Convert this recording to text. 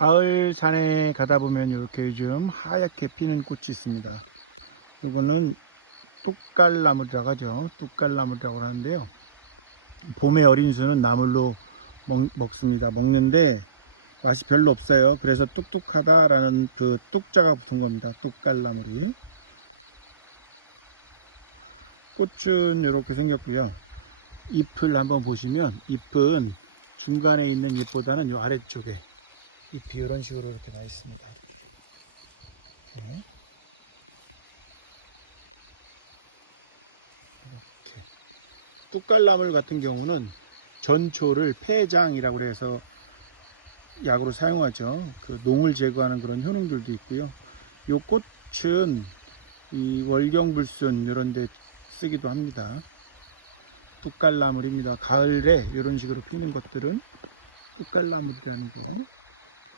가을 산에 가다 보면 이렇게 요즘 하얗게 피는 꽃이 있습니다. 이거는 뚝갈나무라고 하죠. 뚝갈나무라고 하는데요. 봄에 어린 수는 나물로 먹, 습니다 먹는데 맛이 별로 없어요. 그래서 뚝뚝하다라는 그 뚝자가 붙은 겁니다. 뚝갈나물이. 꽃은 이렇게 생겼고요. 잎을 한번 보시면 잎은 중간에 있는 잎보다는 이 아래쪽에 잎이 이런 식으로 이렇게 나 있습니다. 네. 이렇게 뚝갈나물 같은 경우는 전초를 폐장이라고 해서 약으로 사용하죠. 그 농을 제거하는 그런 효능들도 있고요. 이 꽃은 이 월경불순 이런 데 쓰기도 합니다. 뚝갈나물입니다. 가을에 이런 식으로 피는 것들은 뚝갈나물이라는 거.